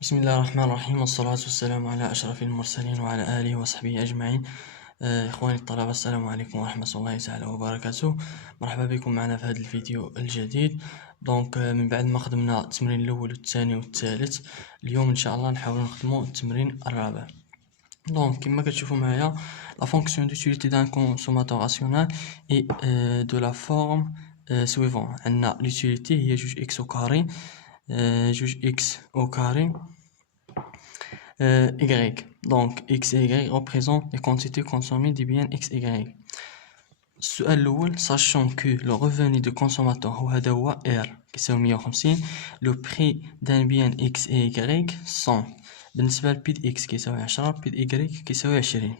بسم الله الرحمن الرحيم، والصلاة والسلام على أشرف المرسلين وعلى آله وصحبه أجمعين. إخواني الطلبة، السلام عليكم ورحمة الله تعالى وبركاته. مرحبا بكم معنا في هذا الفيديو الجديد. من بعد ما خدمنا التمرين الأول والثاني والثالث، اليوم إن شاء الله نحاول نخدمو التمرين الرابع. كما كتشوفوا معايا، la fonction d'utilité d'un consommateur rationnel est de la forme suivante. عندنا l'utilité هي جوج x au carré، جوج x au carré y. Donc x et y représentent les quantités consommées des biens x et y. السؤال الأول: sachant que le revenu de consommateur هذا هو R كيساوي 150، le prix d'un bien x et y sont بالنسبة ل P de x كيساوي 10، P de y كيساوي 20.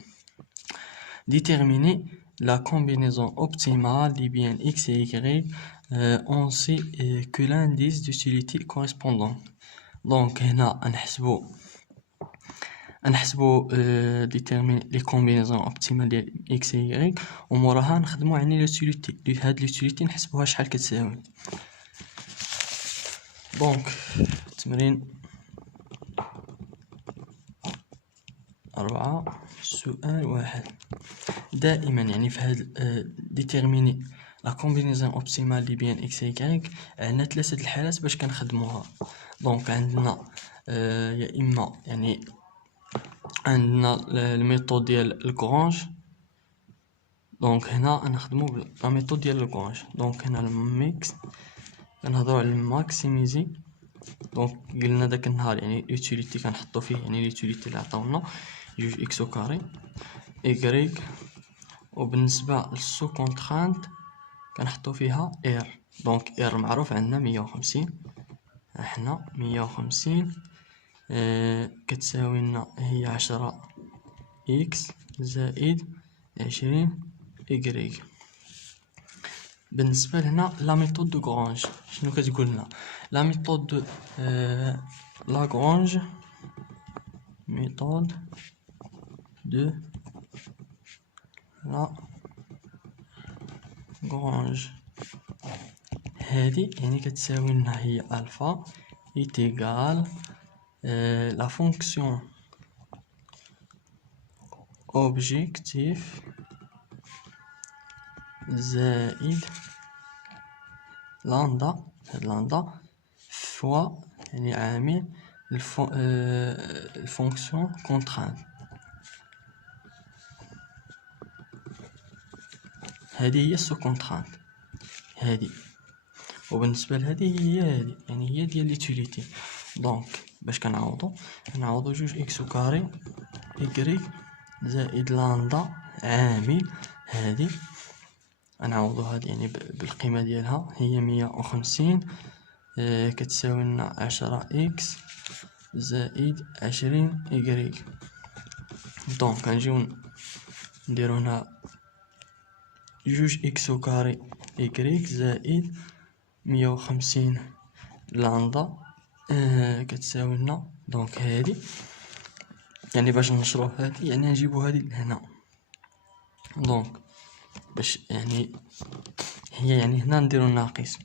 Déterminer la combinaison optimale des biens x et y. On sait que l'indice d'utilité correspondant. Donc هنا نحسبو déterminer les combinaisons optimales ديال x et y، وموراها نخدمو يعني l'utilité. هاد l'utilité نحسبوها شحال كتساوي. تمرين 4 سؤال 1. دائما يعني في هاد déterminer la combinaison optimale des biens x et y عندنا 3 الحالات باش كنخدموها. عندنا يا اما يعني عندنا الميثود ديال لاغرانج. هنا نخدمو لا ميثود ديال لاغرانج. هنا الميكس كنهضروا على الماكسيميزي. قلنا داك النهار يعني يوتيليتي كنحطو فيه يعني يوتيليتي اللي عطاونا جوج اكس او كاري y، وبالنسبه للسو كونترانت كنحطو فيها ار. ار معروف عندنا 150، احنا 150 كتساوي لنا هي 10 اكس زائد 20 y. بالنسبه لهنا لا ميثود دو غرانج شنو كتقول لنا؟ لا ميثود دو لاغرانج، ميثود دو لاغرانج هادي يعني كتساوي لنا هي الفا ايتيغال لا فونكسيون اوبجيكتيف زائد لاندا، هاد لاندا فوا يعني عامل الفونكسيون كونترانت. هذه هي السو كونترانت هذه، وبالنسبه لهذه هي هذه يعني هي ديال ليتيليتي. باش كنعوضو جوج اكس كاري y زائد لاندا عامل هذه، نعوضو هذه يعني بالقيمه ديالها هي 150 كتساوي لنا 10 اكس زائد 20 y. غنجيو نديرو هنا جوج اكس كاري y زائد 150 لاندا كتساوي لنا هادي يعني باش نشرو هادي يعني نجيبو هادي لهنا. باش يعني هي يعني هنا نديرو ناقص،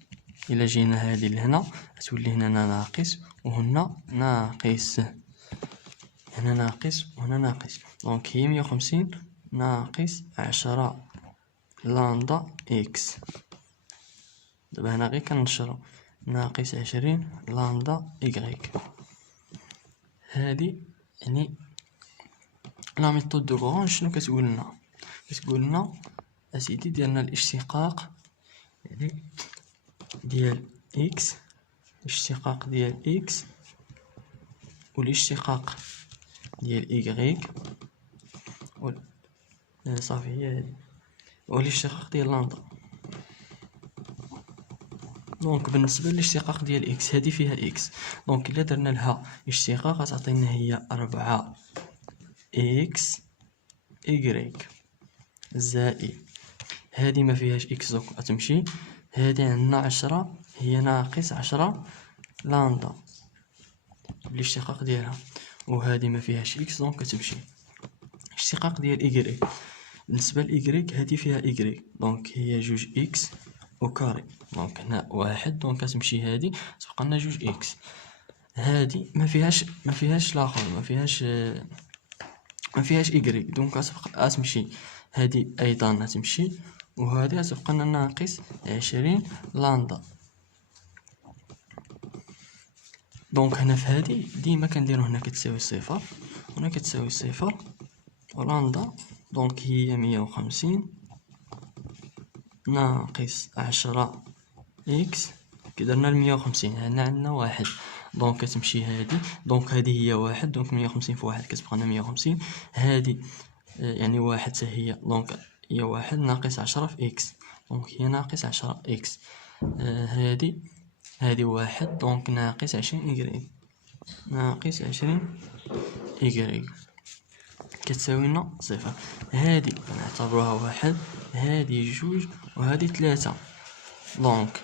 الا جينا هادي لهنا تولي هنا ناقص وهنا ناقص، هنا ناقص وهنا ناقص. هي 150 ناقص 10 لاندا اكس. دابا هنا غير كنشرو ناقص 20 لاندا y. هادي يعني لا ميثود دو غرانج شنو كتقول لنا؟ كتقول لنا اسيدي ديالنا الاشتقاق يعني ديال x، الاشتقاق ديال x والاشتقاق ديال y صافي هي هادي، والاشتقاق ديال لاندا. بالنسبه للاشتقاق ديال اكس هذه فيها اكس، الا درنا لها اشتقاق غتعطينا هي 4 اكس y زائد هذه ما فيهاش اكس غتمشي، هذه عندنا 10 هي ناقص 10 لاندا بالاشتقاق ديالها، وهذه ما فيهاش اكس كتمشي. الاشتقاق ديال y بالنسبه ل هذه فيها y هي جوج اكس وكاري، هنا واحد كتمشي هادي تبقى لنا جوج اكس. هادي ما فيهاش لاخر، ما فيهاش إيكغيك، دونك غتمشي هادي أيضا غتمشي، وهادي غتبقى لنا ناقص 20 لندا. دونك هنا في هادي ديما كنديرو هنا كتساوي صفر، هنا كتساوي صفر، ولندا دونك هي 150 ناقص 10 إكس كي درنا 150. هنا عندنا واحد، دونك كتمشي هادي، دونك هادي هي واحد، دونك 150 في واحد كتبقى لنا 150. هادي يعني واحد حتى هي، دونك هي واحد ناقص 10 في إكس، دونك هي ناقص 10 إكس. هادي واحد، دونك ناقص 20 إيكغيك، ناقص 20 إيكغيك كتساوي لنا صفر. هادي نعتبروها واحد، هادي جوج، وهادي ثلاثة. دونك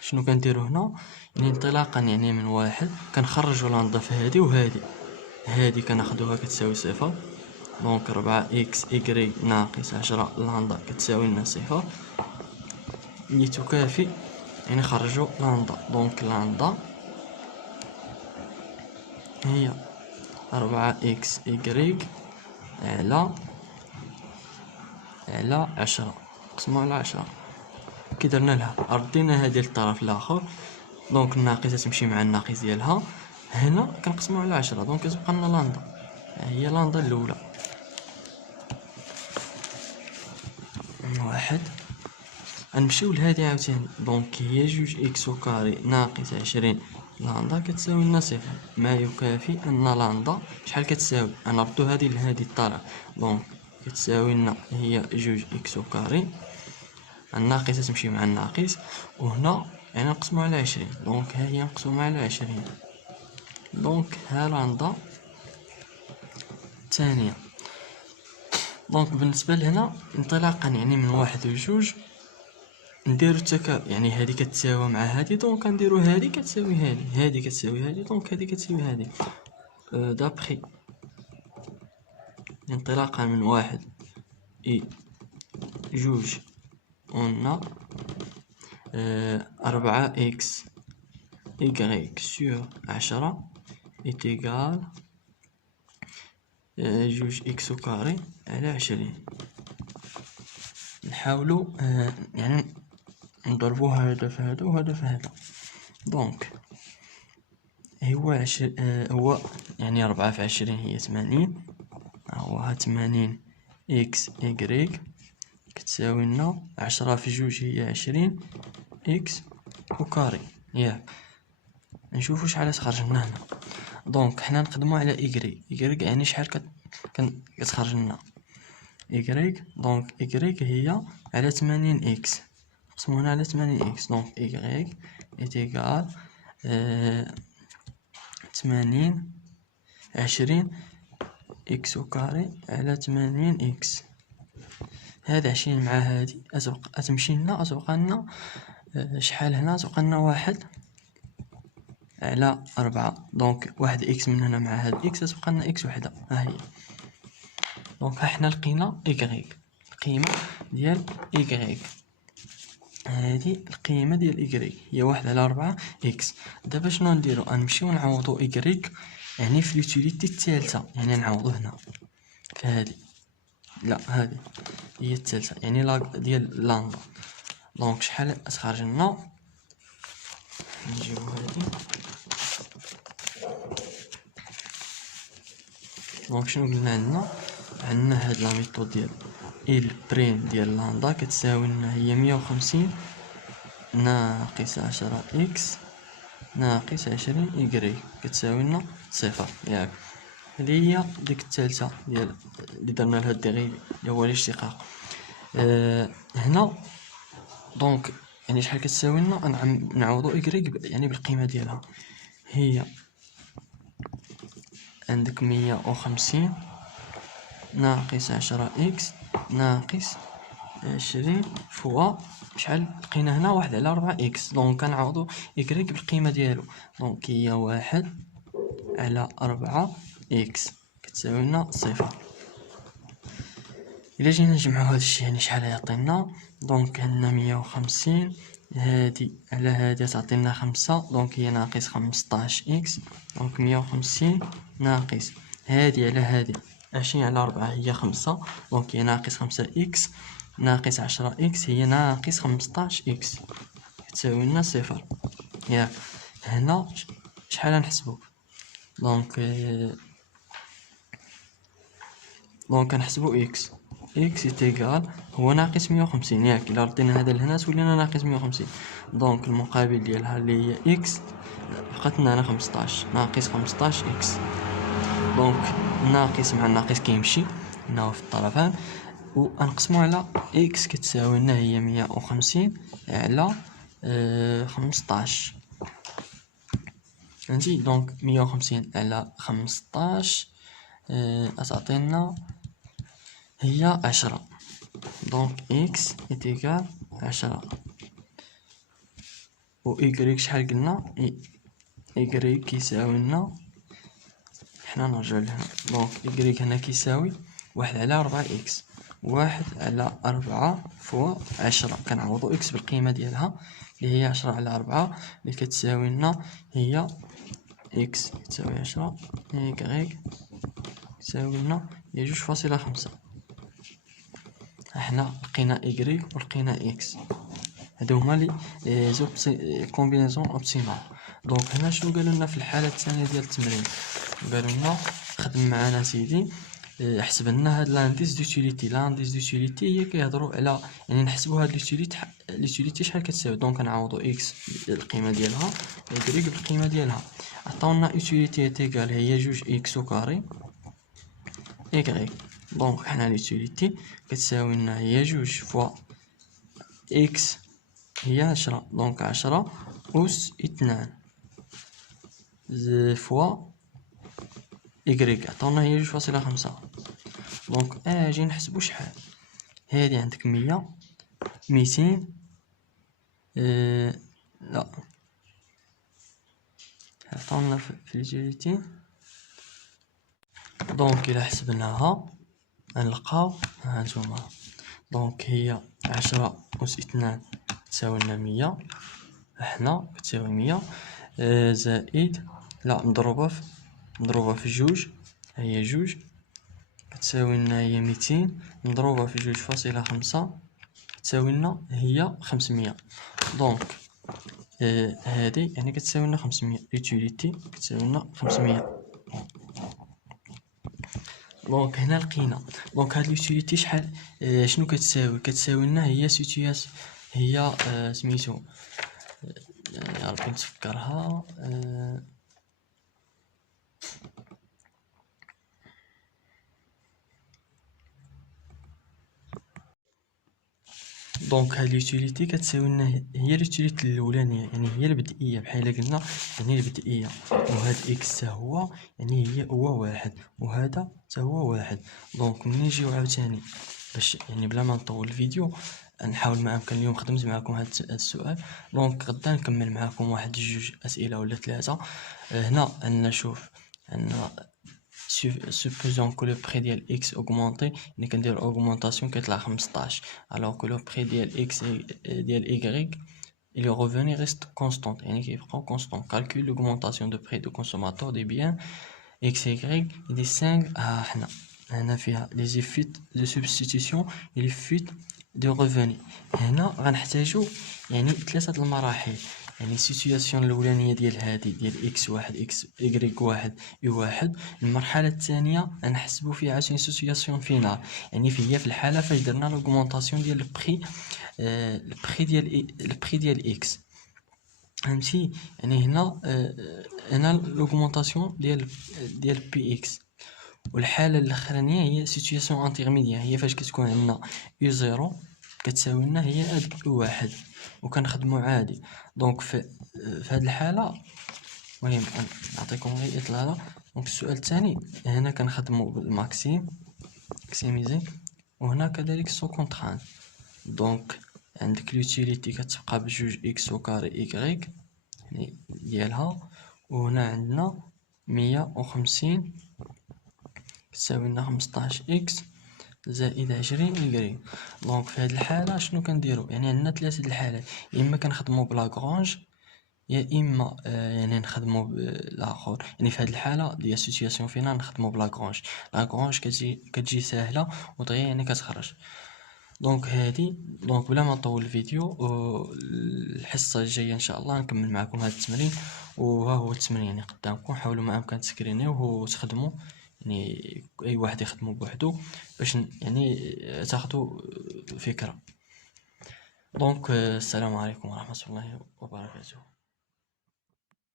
شنو كنديرو هنا؟ يعني انطلاقا يعني من واحد كنخرجو لندا في هادي وهادي، هادي كناخدوها كتساوي صفر، دونك 4 إكس إيكغيك ناقص 10 لندا كتساوي لنا صفر، اللي تكافي يعني نخرجو لندا، دونك لندا هي 4 إكس إيكغيك على 10 نقسمو على 10. كي درنا لها ردينا هادي للطرف الاخر، دونك الناقصه تمشي مع الناقص ديالها، هنا كنقسمو على 10، دونك كتبقى لنا لندا، هي لندا الاولى واحد. غنمشيو لهادي عاوتاني، دونك هي جوج إكس أو كاري ناقص 20 لندا كتساوي لنا صفر، ما يكافي أن لندا شحال كتساوي؟ غنردو هادي لهادي الطرف، دونك كتساوي لنا هي جوج إكس أو كاري، الناقصة تمشي مع الناقص، وهنا يعني نقسمو على 20، دونك ها هي مقسومة على 20، دونك ها لندا الثانية. دونك بالنسبة لهنا انطلاقا يعني من واحد وجوج نديرو يعني هادي كتساوى مع هادي، دونك غنديرو هادي كتساوي هادي، هادي كتساوي هادي، دونك هادي كتساوي هادي. دابخي انطلاقا من واحد إي جوج قلنا 4 إكس إيكغيك سور 10 إيت إيكال جوج إكس أو كاري على 20. نحاولو يعني نضربو هذا في هذا وهذا في هذا، دونك هو يعني 4 في 20 هي 80، هو 80 إكس إيكغيك كتساوي لنا 10 في جوج هي 20 إكس أو كاري، ياك نشوفو شحال تخرج لنا هنا. دونك حنا نقدمو على إيكغيك يعني شحال كتخرج لنا إيكغيك، دونك إيكغيك هي على 80 إكس، نقسمو هنا على 80 إكس، دونك إيكغيك إيتيكال 80 20 إكس أو كاري على 80 إكس. هاد 20 مع هادي أتمشي لنا أتبقى لنا شحال هنا؟ تبقى لنا واحد على 4، دونك واحد إكس من هنا مع هاد إكس تبقى لنا إكس وحدة، ها هي. دونك ها حنا لقينا إيكغيك، القيمة ديال إيكغيك، هادي القيمة ديال إيكغيك هي واحد على 4 إكس. دابا شنو نديرو؟ غنمشيو نعوضو إيكغيك يعني في اليوتيليتي الثالثة، يعني نعوضو هنا في هادي، لا هادي هي الثالثة يعني ديال لندا، دونك شحال تخرج لنا؟ نجيبو هادي، دونك شنو قلنا عندنا هاد لا ميثود ديال إل بريم ديال لندا كتساوي لنا هي 150 ناقص 10 إكس ناقص 20 إيكغيك كتساوي لنا صفر، ياك هادي هي ديك الثالثة ديال اللي درنا لها الديغي اللي هو الاشتقاق. هنا دونك يعني شحال كتساوي لنا؟ نعوضو إيكغيك يعني بالقيمة ديالها، هي عندك 150 ناقص 10 إكس ناقص 20 فوا شحال لقينا هنا؟ واحد على 4 إكس، دونك كنعوضو إيكغيك بالقيمة ديالو، دونك هي واحد على 4 إكس كتساوي لنا صفر. إلا جينا نجمعو هادشي يعني شحال يعطينا؟ دونك عندنا 150 هادي على هادي تعطينا 5، دونك هي ناقص 15 إكس، دونك 150 ناقص هادي على هادي 20 على 4 هي 5، دونك هي ناقص 5 إكس ناقص 10 إكس هي ناقص 15 إكس تساوي لنا 0. ياك هنا شحال غنحسبو؟ دونك كنحسبو إكس إيتيغال هو ناقص 150، ياك إلا ردينا هذا لهنا تولينا ناقص 150، دونك المقابل ديالها اللي هي إكس بقات لنا هنا 15 ناقص 15 إكس، دونك الناقص مع الناقص كيمشي هنا هو في الطرفان، ونقسمو على إكس كتساوي لنا هي 150 على 15 فهمتي. دونك 150 على 15 تعطينا هي 10، دونك إكس إيتيغال 10 و إيكغيك شحال قلنا؟ إيكغيك كيساوي لنا، حنا نرجعو لهنا، دونك إيكغيك هنا كيساوي 1 على 4 إكس، 1 على 4 فوا 10 كنعوضو إكس بالقيمة ديالها اللي هي 10 على 4 اللي كتساوي لنا هي إكس تساوي 10 إيكغيك تساوي لنا هي 2.5. حنا لقينا إيكغيك و لقينا إكس، هادو هما لي كومبينيزون اوبتيمال. دونك هنا شنو قالوا لنا في الحاله الثانيه ديال التمرين؟ قالوا لنا خدم معنا سيدي حسب لنا هاد لانديس دوتيليتي. لانديس دوتيليتي هي كيهضروا على يعني نحسبوا هاد لوتيليتي شحال كتساوي، دونك كنعوضو اكس القيمه ديالها وغريك بالقيمه ديالها. عطاونا اوتيليتي تيكال هي 2 اكس او كاري ايكغيك، دونك حنا لوتيليتي كتساوي لنا هي 2 فوا اكس هي 10، دونك 10 أس 2 فوا إيكغيك عطاونا هي 2.5، دونك أجي نحسبو شحال. هادي عندك 100 200 لا عطاونا في الجيتي، دونك إلا حسبناها غنلقاو هانتوما، دونك هي 10 أس 2 تساوي لنا 100، حنا كتساوي 100 زائد لا مضروبة في جوج، هي جوج كتساوي لنا هي 200 مضروبة في 2.5 تساوي لنا هي 500، دونك هادي يعني كتساوي لنا 500 يوتيليتي كتساوي لنا 500. دونك هنا لقينا دونك هاد اليوتيليتي شحال شنو كتساوي لنا هي سيتياس هي سميتو يا ربي نتفكرها دونك هاد اليوتيليتي كتساوي لنا هي اليوتيليتي الاولانيه يعني هي البدئيه بحال قلنا يعني البدئيه، وهاد اكس حتى هو يعني هو واحد وهذا حتى هو واحد. دونك ملي نجيو عاوتاني باش يعني بلا ما نطول الفيديو نحاول ما امكن اليوم خدمت معكم هاد السؤال، دونك غدا نكمل معكم واحد جوج اسئله ولا ثلاثه. هنا نشوف ان supposons que le prix ديال x augmenté يعني كندير augmentation كيطلع 15 alors que le prix ديال x ديال y et le revenu reste constant يعني كيبقاو constant. calcule l'augmentation de prix de consommateur des biens x y دي 5 حنا هنا فيها les effets de substitution et les fuites de revenus. هنا غنحتاجو يعني ثلاثه المراحل، يعني السيتوياسيون الاولانيه ديال هادي ديال اكس واحد اكس ايكغيك واحد يو واحد. المرحله الثانيه غنحسبوا فيها عشان سيتوياسيون فينال يعني في الحاله فاش درنا لوغمونطاسيون ديال البري ديال اكس فهمتي. يعني هنا لوغمونطاسيون ديال بي اكس. والحاله الاخرانيه هي سيتوياسيون انترميديير هي فاش كتكون عندنا يو زيرو كتساوي لنا هي هاد واحد وكنخدمو عادي. دونك في هاد الحاله المهم نعطيكم غير اطلاله. دونك السؤال الثاني هنا كنخدمو ماكسيميزي وهنا كذلك سو كونتران. دونك عندك لوتيليتي كتبقى بجوج اكس او كاري ايكغيك يعني ديالها، وهنا عندنا 150 كتساوي لنا 15 اكس زائد 20 إيكغيك. دونك في هاد الحالة شنو كنديرو؟ يعني عندنا 3 د الحالات، يا إما كنخدمو بلاغرانج يا إما يعني نخدمو بلاخر. يعني في هاد الحالة ديال السيتوياسيون فينال نخدمو بلاغرانج. لاغرانج كتجي ساهلة ودغيا يعني كتخرج. دونك هادي دونك بلا ما نطول الفيديو، الحصة الجاية إن شاء الله نكمل معكم هاد التمرين. وها هو التمرين يعني قدامكم، حاولوا ما أمكن تسكرينيوه وتخدموا، يعني أي واحد يخدمو بوحدو باش يعني تاخدو فكرة. دونك السلام عليكم ورحمة الله وبركاته.